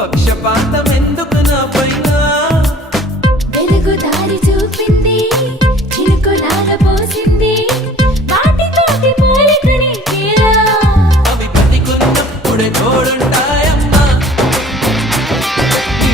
పక్షపాతం ఎందుకు నా పైన? వెలుగు దారి చూపింది చినుకు పోసింది. వాటితోటి పోలికని అవి బతికున్నప్పుడే తోడుంటాయమ్మా. నీ